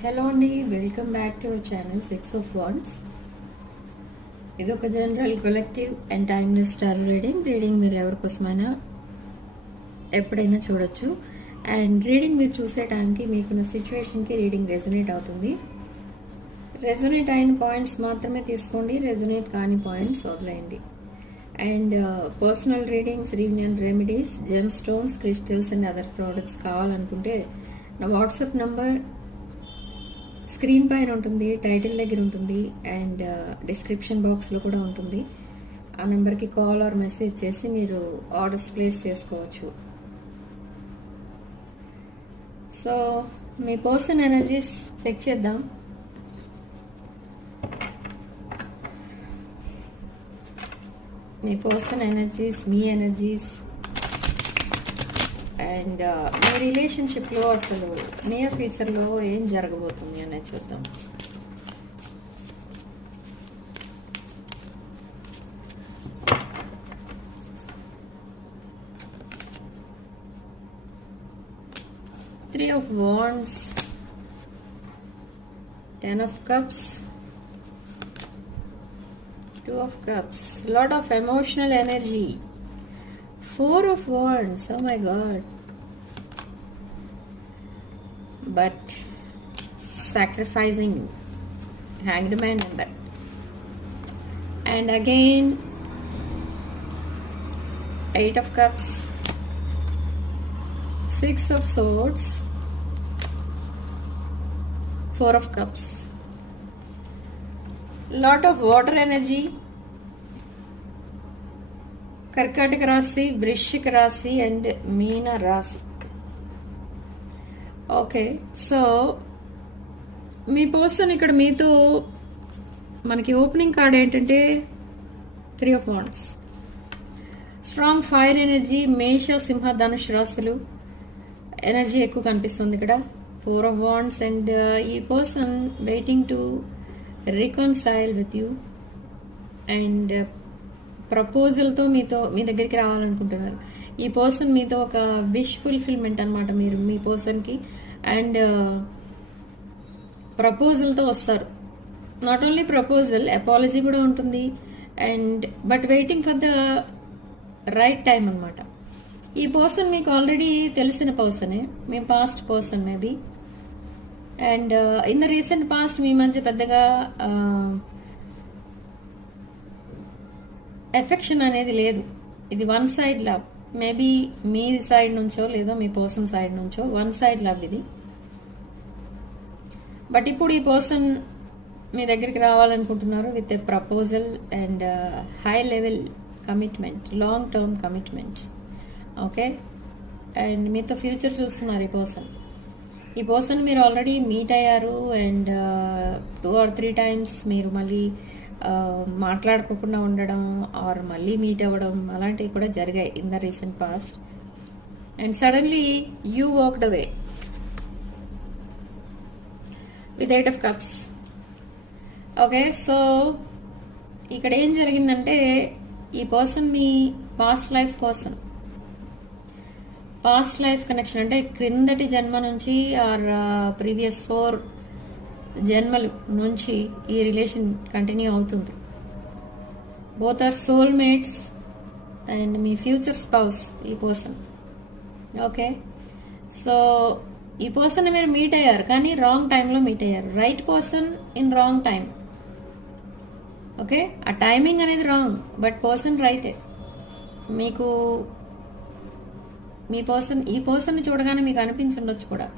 Hello అండి, welcome back to our channel 6 of Wands. ఇది ఒక general collective and timeless star reading మీరు ఎవరికోసమైనా ఎప్పుడైనా చూడొచ్చు. అండ్ రీడింగ్ మీరు చూసే టైంకి మీకున్న సిచ్యువేషన్కి రీడింగ్ రెజొనేట్ అవుతుంది. రెజొనేట్ అయిన పాయింట్స్ మాత్రమే తీసుకోండి, రెజొనేట్ కాని పాయింట్స్ వదిలేయండి. And personal readings, reunion remedies, gem stones, crystals and other products కావాలనుకుంటే నా వాట్సాప్ నంబర్ స్క్రీన్ పైన ఉంటుంది, టైటిల్ దగ్గర ఉంటుంది అండ్ డిస్క్రిప్షన్ బాక్స్లో కూడా ఉంటుంది. ఆ నెంబర్కి కాల్ ఆర్ మెసేజ్ చేసి మీరు ఆర్డర్స్ ప్లేస్ చేసుకోవచ్చు. సో మీ పర్సన్ ఎనర్జీస్ చెక్ చేద్దాం. మీ పర్సన్ ఎనర్జీస్, మీ ఎనర్జీస్ అండ్ మీ రిలేషన్షిప్లో అసలు నియర్ ఫ్యూచర్లో ఏం జరగబోతుంది అనేది చూద్దాం. Three of Wands, Ten of Cups, Two of Cups, lot of emotional energy. Four of Wands, oh my god. But sacrificing, Hanged Man number. And again, Eight of Cups, Six of Swords, Four of Cups. Lot of water energy. కర్కాటక రాశి, వృశ్చిక రాశి and మీన రాశి. Okay, so మీ person ఇక్కడ మీతో మనకి opening card ఏంటంటే three of wands. Strong fire energy, మేష, సింహ, ధనుష్ రాశులు ఎనర్జీ ఎక్కువ కనిపిస్తుంది ఇక్కడ. ఫోర్ ఆఫ్ వాండ్స్ అండ్ ఈ person waiting to reconcile with you and ప్రపోజల్తో మీ దగ్గరికి రావాలనుకుంటున్నారు. ఈ పర్సన్ మీతో ఒక విష్ ఫుల్ఫిల్మెంట్ అనమాట మీరు మీ పర్సన్కి. అండ్ ప్రపోజల్తో వస్తారు. నాట్ ఓన్లీ ప్రపోజల్, అపాలజీ కూడా ఉంటుంది. And but waiting for the right time అనమాట. ఈ పర్సన్ మీకు ఆల్రెడీ తెలిసిన పర్సనే, మీ past person maybe. And in the recent past మీ మధ్య పెద్దగా ఎఫెక్షన్ అనేది లేదు. ఇది వన్ సైడ్ లవ్. మేబీ మీ సైడ్ నుంచో లేదా మీ పర్సన్ సైడ్ నుంచో వన్ సైడ్ లవ్ ఇది. బట్ ఇప్పుడు ఈ పర్సన్ మీ దగ్గరికి రావాలనుకుంటున్నారు with a proposal and high level commitment, long term commitment. Okay, and మీతో ఫ్యూచర్ చూస్తున్నారు ఈ పర్సన్. ఈ పర్సన్ మీరు ఆల్రెడీ మీట్ అయ్యారు అండ్ 2 or 3 times మీరు మళ్ళీ మాట్లాడుకోకుండా ఉండడం ఆర్ మళ్ళీ మీట్ అవ్వడం అలాంటివి కూడా జరిగాయి in the recent past. And suddenly you walked away with 8 of Cups. Okay, so ఇక్కడ ఏం జరిగిందంటే ఈ పర్సన్ మీ past life person. Past life connection అంటే క్రిందటి జన్మ నుంచి ఆర్ ప్రీవియస్ 4 జన్మలు నుంచి ఈ రిలేషన్ కంటిన్యూ అవుతుంది. బోత్ ఆర్ సోల్మేట్స్ అండ్ మీ ఫ్యూచర్ స్పౌస్ ఈ పర్సన్. ఓకే, సో ఈ పర్సన్ మీరు మీట్ అయ్యారు కానీ రాంగ్ టైంలో మీట్ అయ్యారు. Right person in wrong time. Okay, ఆ టైమింగ్ అనేది రాంగ్ బట్ పర్సన్ రైటే. మీకు ఈ పర్సన్ చూడగానే మీకు అనిపించుండొచ్చు కూడా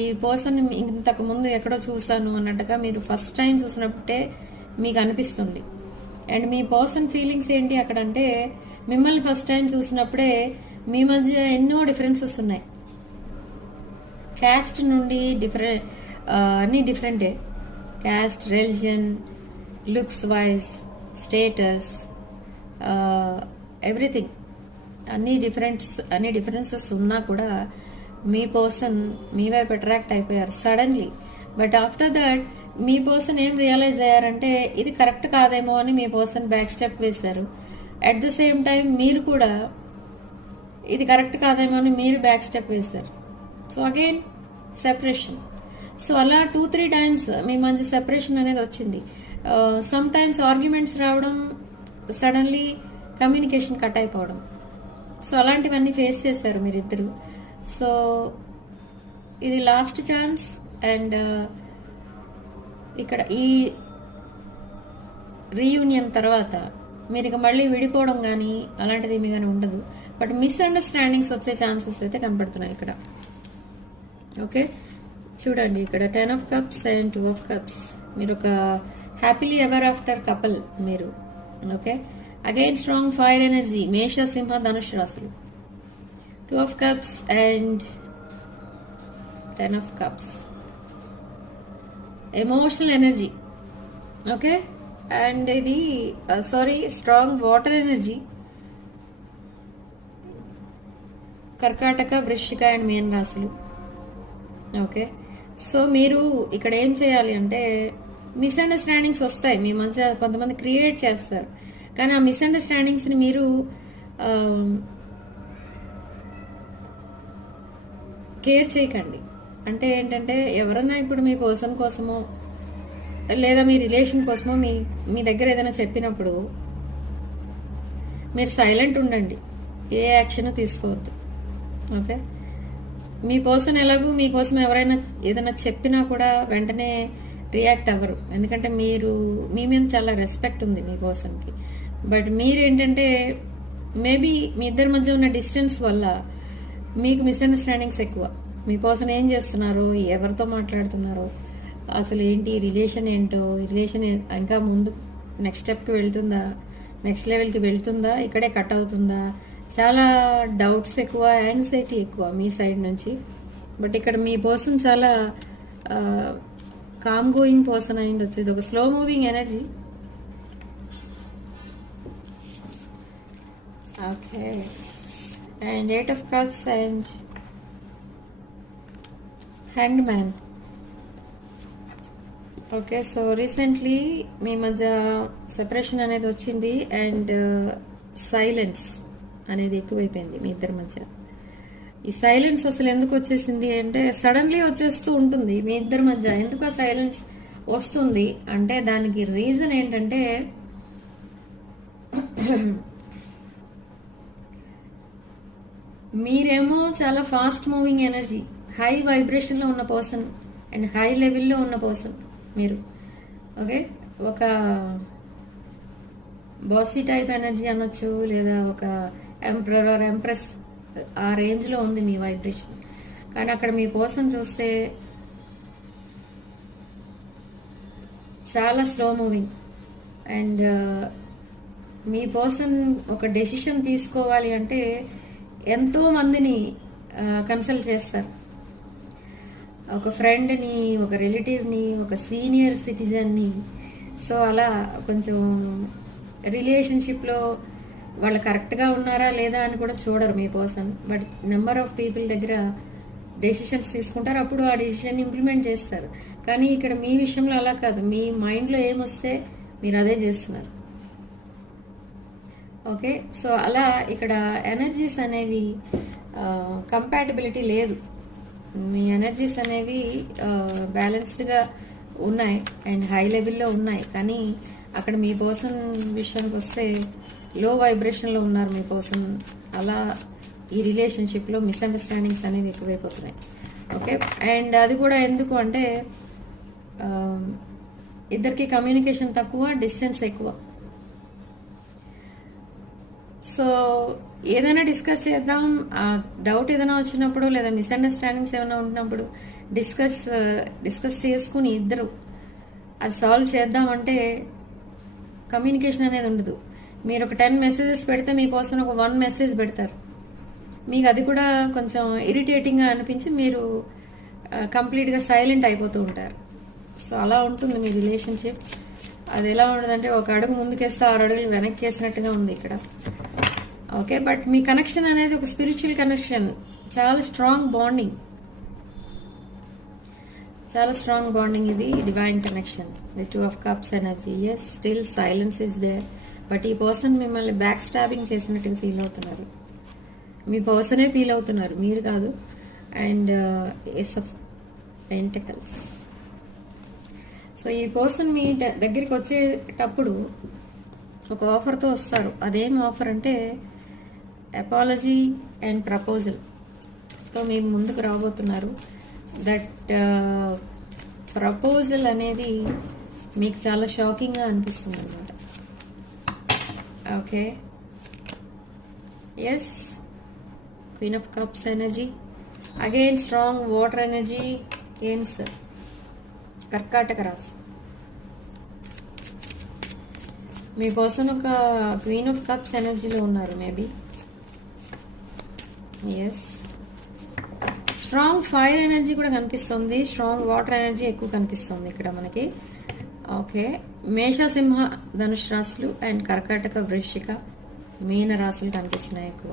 ఈ పర్సన్ ఇంతకు ముందు ఎక్కడో చూసాను అన్నట్టుగా మీరు ఫస్ట్ టైం చూసినప్పుడే మీకు అనిపిస్తుంది. అండ్ మీ పర్సన్ ఫీలింగ్స్ ఏంటి అక్కడంటే మిమ్మల్ని ఫస్ట్ టైం చూసినప్పుడే మీ మధ్య ఎన్నో డిఫరెన్సెస్ ఉన్నాయి. క్యాస్ట్ నుండి అన్ని డిఫరెంటే. Caste, religion, looks wise, status, everything అన్ని డిఫరెన్సెస్ ఉన్నా కూడా మీ పర్సన్ మీ వైపు అట్రాక్ట్ అయిపోయారు సడన్లీ. బట్ ఆఫ్టర్ దట్ మీ పర్సన్ ఏం రియలైజ్ అయ్యారంటే ఇది కరెక్ట్ కాదేమో అని మీ పర్సన్ బ్యాక్ స్టెప్ వేశారు. అట్ ద సేమ్ టైం మీరు కూడా ఇది కరెక్ట్ కాదేమో అని మీరు బ్యాక్ స్టెప్ వేశారు. So again separation. సో అలా 2-3 టైమ్స్ మీ మధ్య సెపరేషన్ అనేది వచ్చింది. సమ్ టైమ్స్ ఆర్గ్యుమెంట్స్ రావడం, సడన్లీ కమ్యూనికేషన్ కట్ అయిపోవడం. సో అలాంటివన్నీ ఫేస్ చేశారు మీరిద్దరు. సో ఇది లాస్ట్ ఛాన్స్. అండ్ ఇక్కడ ఈ రీయూనియన్ తర్వాత మీరు ఇక మళ్ళీ విడిపోవడం కానీ అలాంటిది ఏమీ కానీ ఉండదు. బట్ మిస్అండర్స్టాండింగ్స్ వచ్చే ఛాన్సెస్ అయితే కనపడుతున్నాయి ఇక్కడ. ఓకే, చూడండి ఇక్కడ 10 of cups and 2 of cups. మీరు ఒక హ్యాపీలీ ఎవర్ ఆఫ్టర్ కపుల్ మీరు. Okay, again strong fire energy, మేష, సింహ, ధనుష్ రాశులు. 2 of cups and 10 of cups. Emotional energy. Okay, and ఇది స్ట్రాంగ్ వాటర్ ఎనర్జీ. కర్కాటక, వృశ్చిక అండ్ మీన రాశులు. ఓకే, సో మీరు ఇక్కడ ఏం చేయాలి అంటే, మిస్అండర్స్టాండింగ్స్ వస్తాయి మీ మధ్య, కొంతమంది క్రియేట్ చేస్తారు. కానీ ఆ మిస్అండర్స్టాండింగ్స్ని మీరు కేర్ చేయకండి. అంటే ఏంటంటే, ఎవరన్నా ఇప్పుడు మీ పర్సన్ కోసమో లేదా మీ రిలేషన్ కోసమో మీ దగ్గర ఏదైనా చెప్పినప్పుడు మీరు సైలెంట్ ఉండండి, ఏ యాక్షన్ తీసుకోవద్దు. ఓకే, మీ పర్సన్ ఎలాగూ మీకోసం ఎవరైనా ఏదైనా చెప్పినా కూడా వెంటనే రియాక్ట్ అవ్వరు. ఎందుకంటే మీ మీద చాలా రెస్పెక్ట్ ఉంది మీ పర్సన్కి. బట్ మీరేంటంటే మేబీ మీ ఇద్దరి మధ్య ఉన్న డిస్టెన్స్ వల్ల మీకు మిస్అండర్స్టాండింగ్స్ ఎక్కువ. మీ పర్సన్ ఏం చేస్తున్నారో, ఎవరితో మాట్లాడుతున్నారో, అసలు ఏంటి రిలేషన్ ఏంటో, రిలేషన్ ఇంకా ముందు నెక్స్ట్ స్టెప్కి వెళ్తుందా, నెక్స్ట్ లెవెల్కి వెళ్తుందా, ఇక్కడే కట్ అవుతుందా, చాలా డౌట్స్ ఎక్కువ, యాంగ్జైటీ ఎక్కువ మీ సైడ్ నుంచి. బట్ ఇక్కడ మీ పర్సన్ చాలా కామ్ గోయింగ్ పర్సన్ అయి ఉండొచ్చు. ఇది ఒక slow moving energy. Okay, and 8 of cups and hand man. Okay, so recently మీ మధ్య సెపరేషన్ అనేది వచ్చింది అండ్ సైలెన్స్ అనేది ఎక్కువైపోయింది మీ ఇద్దరి మధ్య. ఈ సైలెన్స్ అసలు ఎందుకు వచ్చేసింది అంటే, సడన్లీ వచ్చేస్తూ ఉంటుంది మీ ఇద్దరి మధ్య. ఎందుకు ఆ సైలెన్స్ వస్తుంది అంటే దానికి రీజన్ ఏంటంటే, మీరేమో చాలా ఫాస్ట్ మూవింగ్ ఎనర్జీ, హై వైబ్రేషన్లో ఉన్న పర్సన్ అండ్ హై లెవెల్లో ఉన్న పర్సన్ మీరు. ఓకే, ఒక బాసీ టైప్ ఎనర్జీ అనొచ్చు, లేదా ఒక ఎంపరర్ ఆర్ ఎంప్రెస్, ఆ రేంజ్లో ఉంది మీ వైబ్రేషన్. కానీ అక్కడ మీ పర్సన్ చూస్తే చాలా slow moving. And me person ఒక డెసిషన్ తీసుకోవాలి అంటే ఎంతో మందిని కన్సల్ట్ చేస్తారు. ఒక ఫ్రెండ్ని, ఒక రిలేటివ్ని, ఒక సీనియర్ సిటిజన్ని. సో అలా కొంచెం రిలేషన్షిప్లో వాళ్ళు కరెక్ట్గా ఉన్నారా లేదా అని కూడా చూడరు మీ person. But number of people దగ్గర డెసిషన్స్ తీసుకుంటారు, అప్పుడు ఆ డెసిషన్ ఇంప్లిమెంట్ చేస్తారు. కానీ ఇక్కడ మీ విషయంలో అలా కాదు, మీ మైండ్లో ఏమొస్తే మీరు అదే చేస్తున్నారు. ఓకే, సో అలా ఇక్కడ ఎనర్జీస్ అనేవి కంపాటబిలిటీ లేదు. మీ ఎనర్జీస్ అనేవి బ్యాలెన్స్డ్గా ఉన్నాయి అండ్ హై లెవెల్లో ఉన్నాయి. కానీ అక్కడ మీ పర్సన్ విషయానికి వస్తే లో వైబ్రేషన్లో ఉన్నారు మీ పర్సన్. అలా ఈ రిలేషన్షిప్లో మిస్అండర్స్టాండింగ్స్ అనేవి ఎక్కువైపోతున్నాయి. ఓకే, అండ్ అది కూడా ఎందుకు అంటే ఇద్దరికి కమ్యూనికేషన్ తక్కువ, డిస్టెన్స్ ఎక్కువ. సో ఏదైనా డిస్కస్ చేద్దాం, డౌట్ ఏదైనా వచ్చినప్పుడు లేదా మిస్అండర్స్టాండింగ్స్ ఏమైనా ఉంటున్నప్పుడు డిస్కస్ చేసుకుని ఇద్దరు అది సాల్వ్ చేద్దామంటే కమ్యూనికేషన్ అనేది ఉండదు. మీరు ఒక 10 మెసేజెస్ పెడితే మీ పర్సన్ ఒక 1 మెసేజ్ పెడతారు. మీకు అది కూడా కొంచెం ఇరిటేటింగ్గా అనిపించి మీరు కంప్లీట్గా సైలెంట్ అయిపోతూ ఉంటారు. సో అలా ఉంటుంది మీ రిలేషన్షిప్. అది ఎలా ఉండదంటే, ఒక అడుగు ముందుకేస్తే 6 అడుగులు వెనక్కి వేసినట్టుగా ఉంది ఇక్కడ. ఓకే, బట్ మీ కనెక్షన్ అనేది ఒక స్పిరిచువల్ కనెక్షన్, చాలా స్ట్రాంగ్ బాండింగ్, చాలా స్ట్రాంగ్ బాండింగ్. ఇది divine connection, the 2 of cups energy. Yes, still silence is there. But ఈ పర్సన్ మిమ్మల్ని బ్యాక్ స్టాబింగ్ చేసినట్టుగా ఫీల్ అవుతున్నారు. మీ పర్సనే ఫీల్ అవుతున్నారు, మీరు కాదు. And pentacles. సో ఈ పర్సన్ మీ దగ్గరికి వచ్చేటప్పుడు ఒక ఆఫర్తో వస్తారు. అదేం ఆఫర్ అంటే అపాలజీ అండ్ ప్రపోజల్తో మీ ముందుకు రాబోతున్నారు. దట్ ప్రపోజల్ అనేది మీకు చాలా షాకింగ్గా అనిపిస్తుంది అనమాట. Okay, yes, queen of cups energy, again strong water energy, cancer, కర్కాటక రాశి. మీ పర్సన్ ఒక క్వీన్ ఆఫ్ కప్స్ ఎనర్జీలో ఉన్నారు maybe. Yes, strong fire energy కూడా కనిపిస్తుంది, స్ట్రాంగ్ వాటర్ ఎనర్జీ ఎక్కువ కనిపిస్తుంది ఇక్కడ మనకి. ఓకే, మేష, సింహ, ధనుష్ రాశులు అండ్ కర్కాటక, వృశ్చిక, మీన రాశులు కనిపిస్తున్నాయి ఎక్కువ.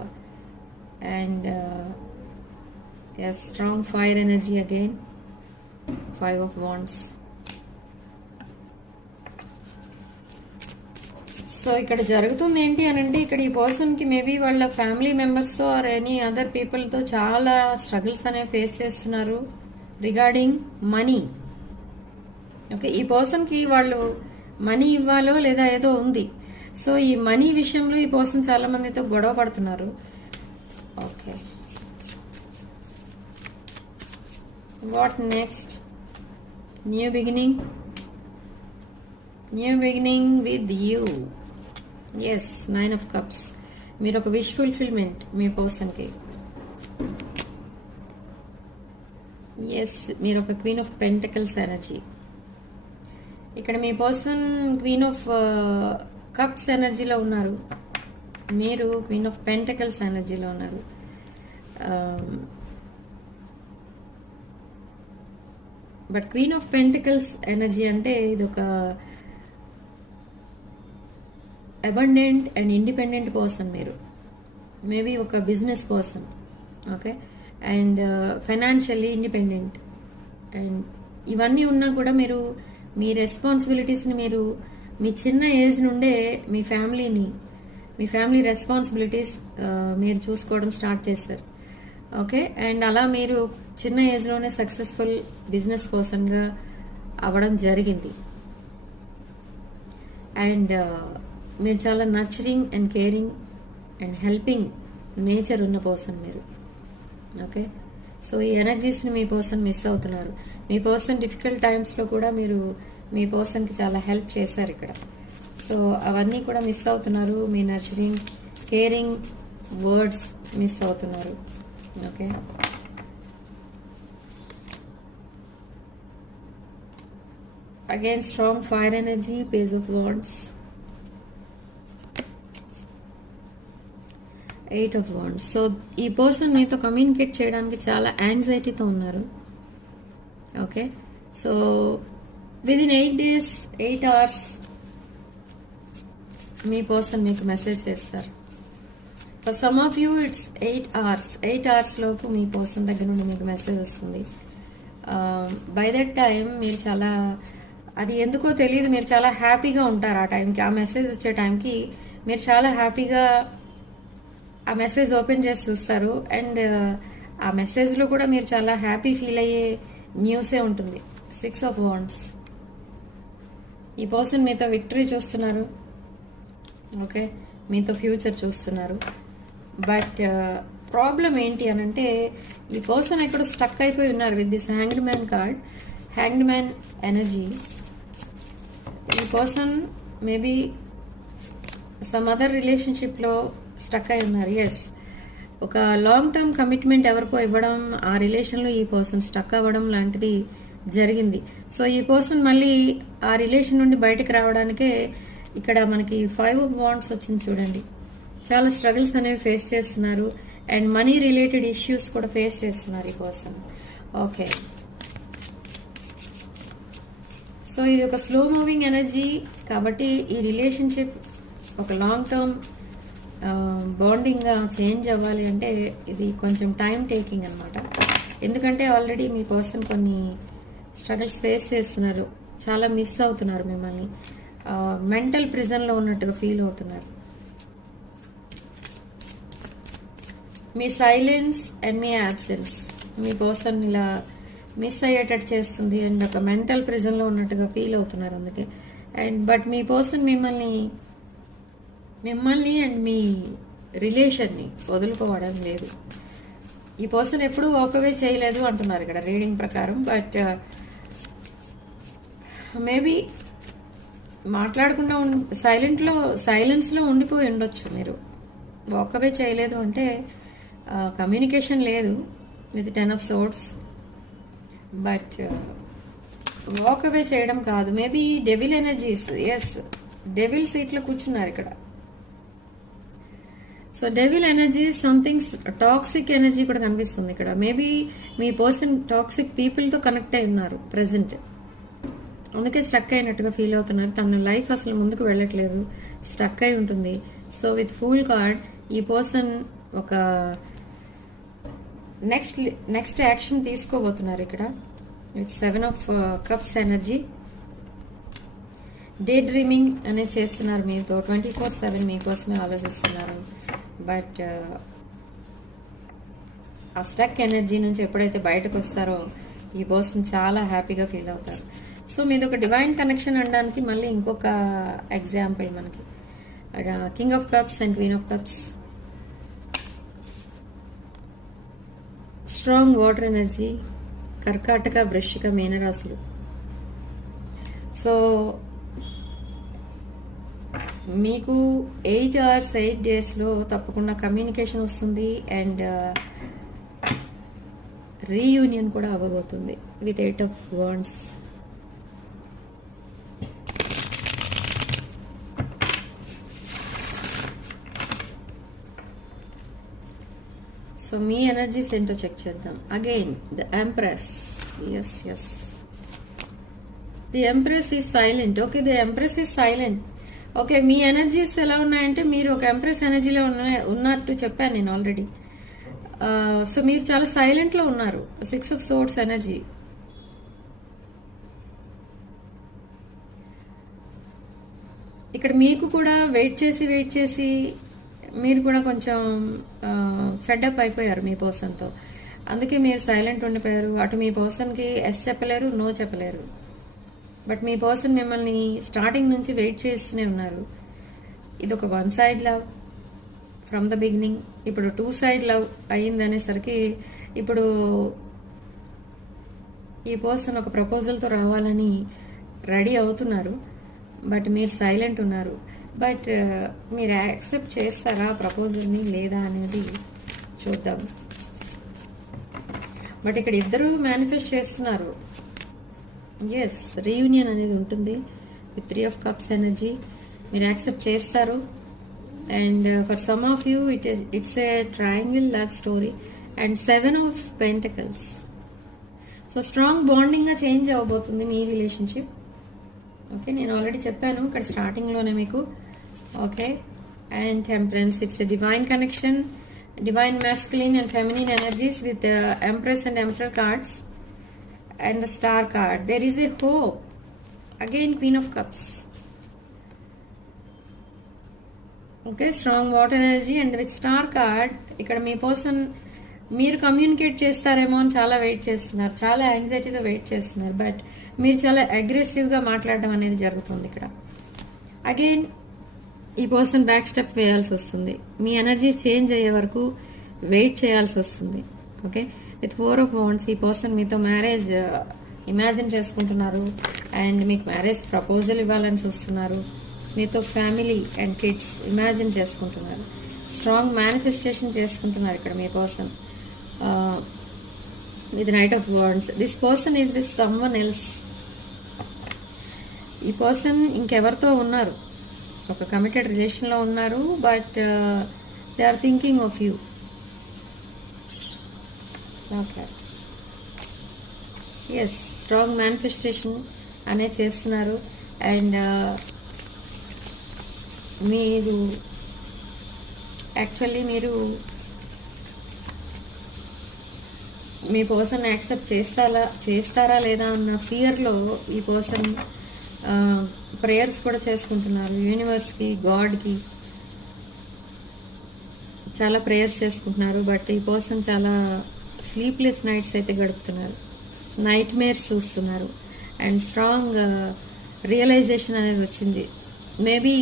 And yes, strong fire energy again, 5 of wands. So ఇక్కడ జరుగుతుంది ఏంటి అని అంటే, ఇక్కడ ఈ పర్సన్ కి మేబీ వాళ్ళ family members or any other people తో చాలా స్ట్రగుల్స్ అనేవి ఫేస్ చేస్తున్నారు రిగార్డింగ్ మనీ. ఓకే, ఈ పర్సన్ కి వాళ్ళు మనీ ఇవ్వాలో లేదా ఏదో ఉంది. సో ఈ మనీ విషయంలో ఈ పర్సన్ చాలా మందితో గొడవ పడుతున్నారు. Okay, what next? New beginning with you. Yes, 9 of cups. మీరు ఒక విష్ ఫుల్ఫిల్మెంట్ మీ పర్సన్కి. ఎస్, మీరు ఒక క్వీన్ ఆఫ్ పెంటికల్స్ ఎనర్జీ. ఇక్కడ మీ పర్సన్ క్వీన్ ఆఫ్ కప్స్ ఎనర్జీలో ఉన్నారు, మీరు క్వీన్ ఆఫ్ పెంటికల్స్ ఎనర్జీలో ఉన్నారు. But queen of pentacles energy అంటే ఇది ఒక అబండెంట్ అండ్ ఇండిపెండెంట్ పర్సన్. మీరు మేబీ ఒక business person. Okay, and financially independent. And ఇవన్నీ ఉన్నా కూడా మీరు మీ రెస్పాన్సిబిలిటీస్ని మీరు మీ చిన్న ఏజ్ నుండే మీ ఫ్యామిలీ రెస్పాన్సిబిలిటీస్ మీరు చూసుకోవడం స్టార్ట్ చేశారు. ఓకే, అండ్ అలా మీరు చిన్న ఏజ్లోనే సక్సెస్ఫుల్ బిజినెస్ పర్సన్గా అవ్వడం జరిగింది. అండ్ మీరు చాలా nurturing and caring and helping nature ఉన్న పర్సన్ మీరు. ఓకే, సో ఈ ఎనర్జీస్ని మీ పర్సన్ మిస్ అవుతున్నారు. మీ పర్సన్ డిఫికల్ట్ టైమ్స్లో కూడా మీరు మీ పర్సన్కి చాలా హెల్ప్ చేశారు ఇక్కడ. సో అవన్నీ కూడా మిస్ అవుతున్నారు. మీ నర్చరింగ్, కేరింగ్ వర్డ్స్ మిస్ అవుతున్నారు. Okay, again strong fire energy, page of wands, 8 of wands. So ఈ పర్సన్ మీతో కమ్యూనికేట్ చేయడానికి చాలా యాంగ్జైటీతో ఉన్నారు. Okay, so within 8 days, 8 hours మీ పర్సన్ మీకు మెసేజ్ చేస్తారు. For some of you it's 8 hours. 8 hours లోపు మీ person దగ్గర నుండి మీకు మెసేజ్ వస్తుంది. బై దట్ టైం మీరు చాలా, అది ఎందుకో తెలియదు, మీరు చాలా హ్యాపీగా ఉంటారు ఆ టైంకి. ఆ మెసేజ్ వచ్చే టైంకి మీరు చాలా హ్యాపీగా ఆ మెసేజ్ ఓపెన్ చేసి చూస్తారు. అండ్ ఆ మెసేజ్లో కూడా మీరు చాలా హ్యాపీ ఫీల్ అయ్యే న్యూసే ఉంటుంది. 6 of wands. ఈ పర్సన్ మీతో విక్టరీ చూస్తున్నారు. ఓకే, మీతో ఫ్యూచర్ చూస్తున్నారు. బట్ ప్రాబ్లం ఏంటి అని అంటే, ఈ పర్సన్ ఎక్కడ స్టక్ అయిపోయి ఉన్నారు with this hanged man card, hanged man energy. ఈ పర్సన్ మేబీ సమ్ అదర్ రిలేషన్షిప్లో స్టక్ అయి ఉన్నారు. ఎస్, ఒక లాంగ్ టర్మ్ కమిట్మెంట్ ఎవరికో ఇవ్వడం, ఆ రిలేషన్లో ఈ పర్సన్ స్టక్ అవ్వడం లాంటిది జరిగింది. సో ఈ పర్సన్ మళ్ళీ ఆ రిలేషన్ నుండి బయటకు రావడానికే ఇక్కడ మనకి 5 of wands వచ్చింది చూడండి. చాలా స్ట్రగుల్స్ అనేవి ఫేస్ చేస్తున్నారు అండ్ మనీ రిలేటెడ్ ఇష్యూస్ కూడా ఫేస్ చేస్తున్నారు ఈ పర్సన్. ఓకే, సో ఇది ఒక స్లో మూవింగ్ ఎనర్జీ కాబట్టి ఈ రిలేషన్షిప్ ఒక లాంగ్ టర్మ్ బాండింగ్ గా చేంజ్ అవ్వాలి అంటే ఇది కొంచెం టైం టేకింగ్ అనమాట. ఎందుకంటే ఆల్రెడీ మీ పర్సన్ కొన్ని స్ట్రగుల్స్ ఫేస్ చేస్తున్నారు, చాలా మిస్ అవుతున్నారు మిమ్మల్ని, మెంటల్ ప్రిజన్ లో ఉన్నట్టుగా ఫీల్ అవుతున్నారు. మీ సైలెన్స్ అండ్ మీ యాబ్సెన్స్ మీ పర్సన్ ఇలా మిస్ అయ్యేటట్టు చేస్తుంది అండ్ ఒక మెంటల్ ప్రిజన్లో ఉన్నట్టుగా ఫీల్ అవుతున్నారు అందుకే. అండ్ బట్ మీ పర్సన్ మిమ్మల్ని అండ్ మీ రిలేషన్ని వదులుకోవడం లేదు. ఈ పర్సన్ ఎప్పుడూ వాకవే చేయలేదు అంటున్నారు ఇక్కడ రీడింగ్ ప్రకారం. బట్ మేబీ మాట్లాడకుండా సైలెన్స్లో ఉండిపోయి ఉండొచ్చు. మీరు వాకవే చేయలేదు అంటే కమ్యూనికేషన్ లేదు with 10 of Swords. But walk away చేయడం కాదు, maybe devil energies. Yes, devil సీట్లో కూర్చున్నారు ఇక్కడ. So devil energy something toxic energy కూడా కనిపిస్తుంది ఇక్కడ. మేబీ మీ పర్సన్ టాక్సిక్ పీపుల్తో కనెక్ట్ అయి ఉన్నారు ప్రెసెంట్, అందుకే స్టక్ అయినట్టుగా ఫీల్ అవుతున్నారు. తన లైఫ్ అసలు ముందుకు వెళ్ళట్లేదు, స్టక్ అయి ఉంటుంది. సో విత్ ఫుల్ కార్డ్ ఈ పర్సన్ ఒక నెక్స్ట్ యాక్షన్ తీసుకోబోతున్నారు ఇక్కడ with 7 of Cups energy. Day dreaming అనేది చేస్తున్నారు మీతో, 24/7 మీకోసమే ఆలోచిస్తున్నారు. బట్ ఆ స్టక్ ఎనర్జీ నుంచి ఎప్పుడైతే బయటకు వస్తారో ఈ పర్సన్ చాలా హ్యాపీగా ఫీల్ అవుతారు. సో మీది ఒక డివైన్ కనెక్షన్ అనడానికి మళ్ళీ ఇంకొక ఎగ్జాంపుల్ మనకి king of cups and queen of cups. Strong water energy, కర్కాటక, వృశ్చిక, మీనరాశులు. సో మీకు 8 hours 8 daysలో తప్పకుండా కమ్యూనికేషన్ వస్తుంది అండ్ రీయూనియన్ కూడా అవ్వబోతుంది విత్ 8 of Wands. సో మీ ఎనర్జీస్ ఏంటో చెక్ చేద్దాం. Again the empress. Yes, the empress is silent. Okay, the empress is silent. Okay, మీ ఎనర్జీస్ ఎలా ఉన్నాయంటే మీరు ఒక ఎంప్రెస్ ఎనర్జీలో ఉన్నట్టు చెప్పాను నేను ఆల్రెడీ. సో మీరు చాలా సైలెంట్లో ఉన్నారు. 6 of Swords ఎనర్జీ. ఇక్కడ మీకు కూడా వెయిట్ చేసి మీరు కూడా కొంచెం ఫెడ్అప్ అయిపోయారు మీ పర్సన్తో, అందుకే మీరు సైలెంట్ ఉండిపోయారు. అటు మీ పర్సన్కి ఎస్ చెప్పలేరు, నో చెప్పలేరు. బట్ మీ పర్సన్ మిమ్మల్ని స్టార్టింగ్ నుంచి వెయిట్ చేస్తూనే ఉన్నారు. ఇది ఒక 1 side love from the beginning. ఇప్పుడు 2 side లవ్ అయ్యిందనేసరికి ఇప్పుడు ఈ పర్సన్ ఒక ప్రపోజల్తో రావాలని రెడీ అవుతున్నారు. బట్ మీరు సైలెంట్ ఉన్నారు. బట్ మీరు యాక్సెప్ట్ చేస్తారా ప్రపోజల్ని లేదా అనేది చూద్దాం. బట్ ఇక్కడ ఇద్దరు మేనిఫెస్ట్ చేస్తున్నారు. ఎస్, రీయూనియన్ అనేది ఉంటుంది విత్ 3 of Cups ఎనర్జీ. మీరు యాక్సెప్ట్ చేస్తారు. And for some of you it's a triangle love story and 7 of Pentacles. So strong బాండింగ్గా చేంజ్ అవ్వబోతుంది మీ రిలేషన్షిప్. ఓకే, నేను ఆల్రెడీ చెప్పాను ఇక్కడ స్టార్టింగ్లోనే మీకు. Okay, and temperance, it's a divine connection, divine masculine and feminine energies with Empress and Emperor cards and the Star card. There is a hope. Again, Queen of Cups. Okay, strong water energy and with Star card ఇక్కడ మీ person మీరు communicate చేస్తారేమో అని చాలా wait చేస్తున్నారు, చాలా యాంగ్జైటీతో wait చేస్తున్నారు. But మీరు చాలా అగ్రెసివ్గా మాట్లాడడం అనేది జరుగుతుంది ఇక్కడ. అగైన్ ఈ పర్సన్ బ్యాక్ స్టెప్ వేయాల్సి వస్తుంది. మీ ఎనర్జీ చేంజ్ అయ్యే వరకు వెయిట్ చేయాల్సి వస్తుంది. ఓకే, విత్ 4 of Wands ఈ పర్సన్ మీతో మ్యారేజ్ ఇమాజిన్ చేసుకుంటున్నారు అండ్ మీకు మ్యారేజ్ ప్రపోజల్ ఇవ్వాలని చూస్తున్నారు. మీతో ఫ్యామిలీ అండ్ కిడ్స్ ఇమాజిన్ చేసుకుంటున్నారు. స్ట్రాంగ్ మేనిఫెస్టేషన్ చేసుకుంటున్నారు ఇక్కడ మీ person with Knight of Wands. This person is with someone else. ఈ పర్సన్ ఇంకెవరితో ఉన్నారు, ఒక కమిటెడ్ రిలేషన్లో ఉన్నారు. But they are thinking of you. Okay, yes, strong manifestation అనేది చేస్తున్నారు. అండ్ మీరు యాక్చువల్లీ మీ పర్సన్ యాక్సెప్ట్ చేస్తారా లేదా అన్న ఫియర్లో ఈ పర్సన్ ప్రేయర్స్ కూడా చేసుకుంటున్నారు. యూనివర్స్కి, గాడ్కి చాలా ప్రేయర్స్ చేసుకుంటున్నారు. బట్ ఈ పర్సన్ చాలా స్లీప్లెస్ నైట్స్ అయితే గడుపుతున్నారు. నైట్ మేర్స్ చూస్తున్నారు అండ్ స్ట్రాంగ్ రియలైజేషన్ అనేది వచ్చింది. మేబీ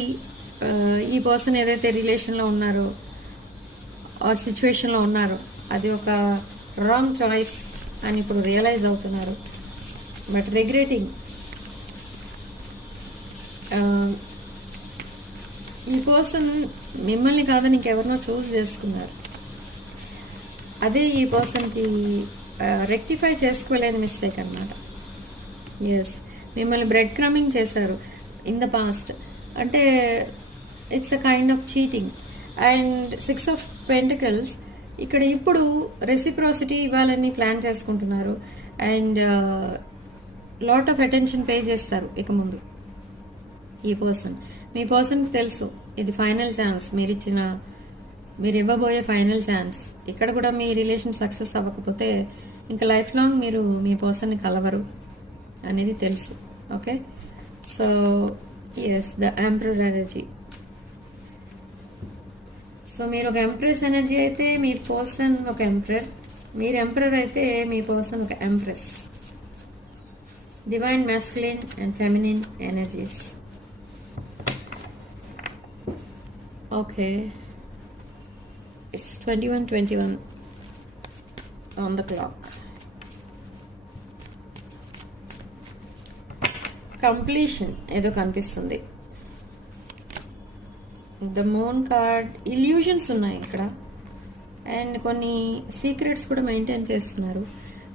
ఈ పర్సన్ ఏదైతే రిలేషన్లో ఉన్నారో ఆర్ సిచ్యువేషన్లో ఉన్నారో అది ఒక రాంగ్ చాయిస్ అని ఇప్పుడు రియలైజ్ అవుతున్నారు. But regretting. ఈ పర్సన్ మిమ్మల్ని కాదని ఇంకెవరినో చూస్ చేసుకున్నారు. అదే ఈ పర్సన్కి రెక్టిఫై చేసుకోలేని మిస్టేక్ అన్నమాట. ఎస్, మిమ్మల్ని బ్రెడ్ క్రమింగ్ చేశారు ఇన్ ద పాస్ట్. అంటే it's a kind of cheating. And 6 of Pentacles ఇక్కడ ఇప్పుడు రెసిప్రాసిటీ ఇవ్వాలని ప్లాన్ చేసుకుంటున్నారు. And lot of attention pay చేస్తారు ఇక ముందు ఈ పర్సన్. మీ పర్సన్కి తెలుసు ఇది ఫైనల్ ఛాన్స్, మీరు ఇవ్వబోయే ఫైనల్ ఛాన్స్. ఇక్కడ కూడా మీ రిలేషన్ సక్సెస్ అవ్వకపోతే ఇంకా లైఫ్ లాంగ్ మీరు మీ పర్సన్ని కలవరు అనేది తెలుసు. Okay, so yes, the emperor energy. So మీరు ఒక ఎంప్రెస్ ఎనర్జీ అయితే మీ పర్సన్ ఒక ఎంపరర్, మీరు ఎంపరర్ అయితే మీ పర్సన్ ఒక empress. Divine masculine and feminine energies. Okay, it's 21:21 on the clock. Completion ఏదో కనిపిస్తుంది. The moon card. ఇల్యూజన్స్ ఉన్నాయి ఇక్కడ అండ్ కొన్ని సీక్రెట్స్ కూడా మెయింటైన్ చేస్తున్నారు.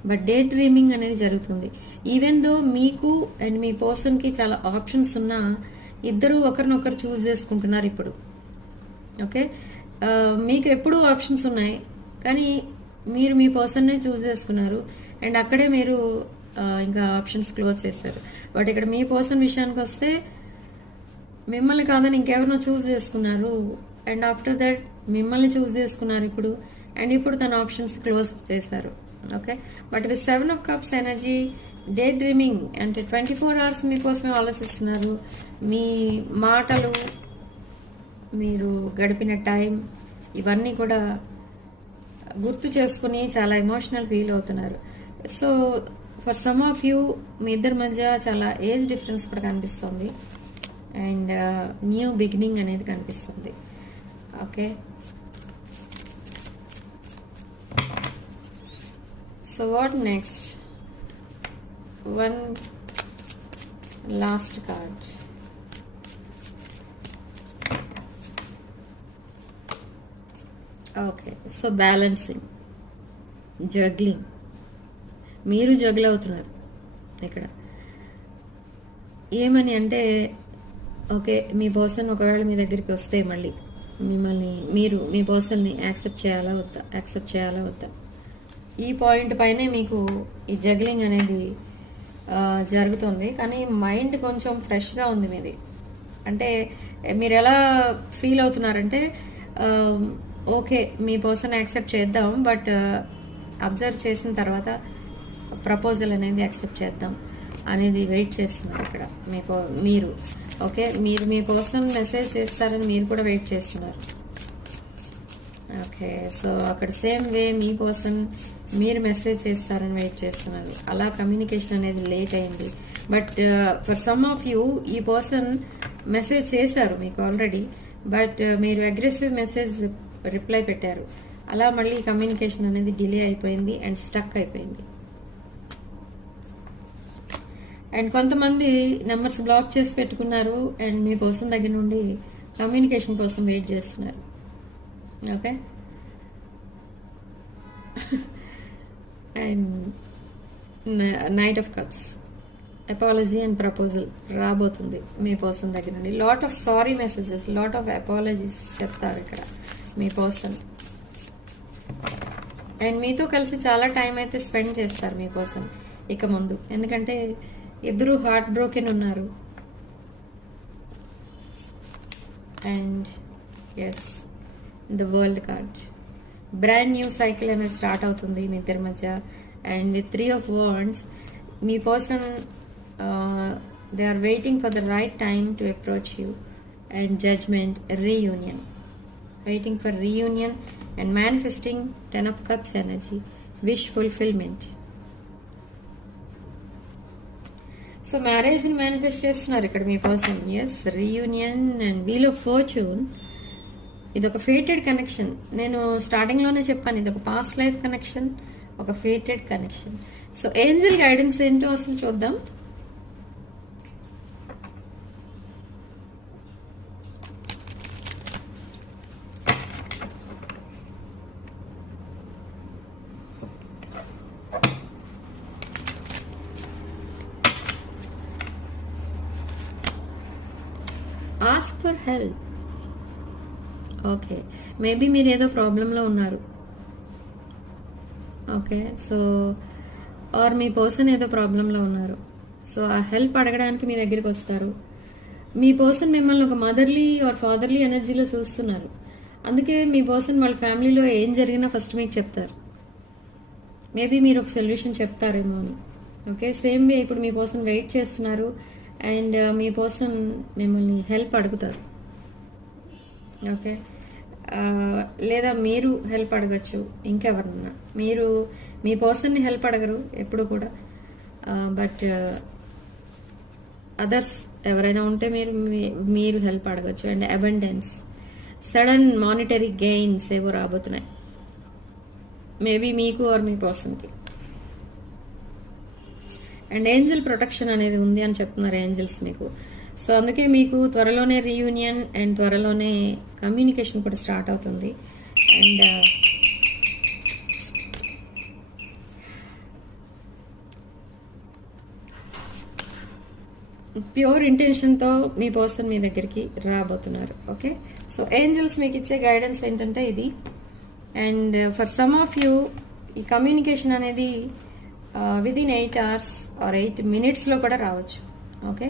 బట్ డే డ్రీమింగ్ అనేది జరుగుతుంది. ఈవెన్ దో మీకు అండ్ మీ పర్సన్కి చాలా ఆప్షన్స్ ఉన్నా ఇద్దరు ఒకరినొకరు చూస్ చేసుకుంటున్నారు ఇప్పుడు. ఓకే, మీకు ఎప్పుడూ ఆప్షన్స్ ఉన్నాయి కానీ మీరు మీ పర్సన్నే చూస్ చేసుకున్నారు అండ్ అక్కడే మీరు ఇంకా ఆప్షన్స్ క్లోజ్ చేశారు. బట్ ఇక్కడ మీ పర్సన్ విషయానికి వస్తే మిమ్మల్ని కాదని ఇంకెవరినో చూస్ చేసుకున్నారు అండ్ ఆఫ్టర్ దట్ మిమ్మల్ని చూస్ చేసుకున్నారు ఇప్పుడు. అండ్ ఇప్పుడు తన ఆప్షన్స్ క్లోజ్ చేశారు. Okay, but with 7 of Cups energy, day dreaming అంటే 24 hours మీకోసమే ఆలోచిస్తున్నారు. మీ మాటలు, మీరు గడిపిన టైం ఇవన్నీ కూడా గుర్తు చేసుకుని చాలా ఎమోషనల్ ఫీల్ అవుతున్నారు. So for some of you మీ ఇద్దరి మధ్య చాలా ఏజ్ డిఫరెన్స్ కూడా కనిపిస్తుంది అండ్ న్యూ బిగినింగ్ అనేది కనిపిస్తుంది. Okay, so what next? One last card. Okay, so balancing, juggling. మీరు జగ్ల్ అవుతున్నారు ఇక్కడ. ఏమని అంటే ఓకే, మీ పర్సన్ ఒకవేళ మీ దగ్గరికి వస్తే మళ్ళీ మిమ్మల్ని మీ పర్సన్ని యాక్సెప్ట్ చేయాలా వద్దా ఈ పాయింట్ పైనే మీకు ఈ జగ్లింగ్ అనేది జరుగుతుంది. కానీ మైండ్ కొంచెం ఫ్రెష్గా ఉంది మీది. అంటే మీరు ఎలా ఫీల్ అవుతున్నారంటే ఓకే మీ పర్సన్ యాక్సెప్ట్ చేద్దాం, బట్ అబ్జర్వ్ చేసిన తర్వాత ప్రపోజల్ అనేది యాక్సెప్ట్ చేద్దాం అనేది వెయిట్ చేస్తున్నారు ఇక్కడ మీరు. ఓకే, మీరు మీ పర్సన్ మెసేజ్ చేస్తారని మీరు కూడా వెయిట్ చేస్తున్నారు. ఓకే, సో అక్కడ సేమ్ వే మీ పర్సన్ మీరు మెసేజ్ చేస్తారని వెయిట్ చేస్తున్నారు. అలా కమ్యూనికేషన్ అనేది లేట్ అయింది. But for some of you ఈ పర్సన్ మెసేజ్ చేశారు మీకు ఆల్రెడీ, బట్ మీరు అగ్రెసివ్ మెసేజ్ రిప్లై పెట్టారు. అలా మళ్ళీ కమ్యూనికేషన్ అనేది డిలే అయిపోయింది అండ్ స్టక్ అయిపోయింది. అండ్ కొంతమంది నెంబర్స్ బ్లాక్ చేసి పెట్టుకున్నారు అండ్ మీ పర్సన్ దగ్గర నుండి కమ్యూనికేషన్ కోసం వెయిట్ చేస్తున్నారు. Okay, and knight of cups, apology and proposal రాబోతుంది మీ పర్సన్ దగ్గర నుండి. Lot of sorry messages, lot of apologies చెప్తారు ఇక్కడ మీ పర్సన్. అండ్ మీతో కలిసి చాలా టైం అయితే స్పెండ్ చేస్తారు మీ పర్సన్ ఇక ముందు. ఎందుకంటే ఇద్దరు హార్ట్ బ్రోకెన్ ఉన్నారు. And yes, the world card. Brand new cycle అనేది స్టార్ట్ అవుతుంది మీ ఇద్దరి మధ్య. అండ్ విత్ 3 of Wands మీ person they are waiting for the right time to approach you. And judgement, reunion, waiting for reunion and manifesting 10 of Cups energy, wish fulfillment. So marriage ని manifest చేస్తున్నారు ఇక్కడ మీ person. Yes, reunion and wheel of fortune. ఇది ఒక fated connection. నేను starting లోనే చెప్పాను, ఇది ఒక పాస్ట్ లైఫ్ కనెక్షన్, ఒక fated connection. So angel guidance ఏంటో అసలు చూద్దాం. Ask for help. Okay, maybe మీరు ఏదో ప్రాబ్లంలో ఉన్నారు. ఓకే, సో ఆర్ మీ పర్సన్ ఏదో ప్రాబ్లంలో ఉన్నారు. సో ఆ హెల్ప్ అడగడానికి మీ దగ్గరికి వస్తారు. మీ పర్సన్ మిమ్మల్ని ఒక మదర్లీ ఆర్ ఫాదర్లీ ఎనర్జీలో చూస్తున్నారు. అందుకే మీ పర్సన్ వాళ్ళ ఫ్యామిలీలో ఏం జరిగినా ఫస్ట్ మీకు చెప్తారు. మేబీ మీరు ఒక సొల్యూషన్ చెప్తారేమో అని. ఓకే, సేమ్ వే ఇప్పుడు మీ పర్సన్ వెయిట్ చేస్తున్నారు అండ్ మీ పర్సన్ మిమ్మల్ని హెల్ప్ అడుగుతారు. ఓకే, లేదా మీరు హెల్ప్ అడగచ్చు ఇంకెవరన్నా. మీరు మీ పర్సన్ని హెల్ప్ అడగరు ఎప్పుడు కూడా, బట్ అదర్స్ ఎవరైనా ఉంటే మీరు హెల్ప్ అడగచ్చు. And abundance, sudden monetary gains ఏవో రాబోతున్నాయి మేబీ మీకు ఆర్ మీ పర్సన్కి. అండ్ ఏంజల్ ప్రొటెక్షన్ అనేది ఉంది అని చెప్తున్నారు ఏంజల్స్ మీకు. సో అందుకే మీకు త్వరలోనే రీయూనియన్ అండ్ త్వరలోనే కమ్యూనికేషన్ కూడా స్టార్ట్ అవుతుంది. అండ్ ప్యూర్ ఇంటెన్షన్తో మీ పర్సన్ మీ దగ్గరికి రాబోతున్నారు. ఓకే, సో ఏంజల్స్ మీకు ఇచ్చే గైడెన్స్ ఏంటంటే ఇది. And for some of you ఈ కమ్యూనికేషన్ అనేది విదిన్ 8 hours ఆర్ 8 minutes లో కూడా రావచ్చు. ఓకే,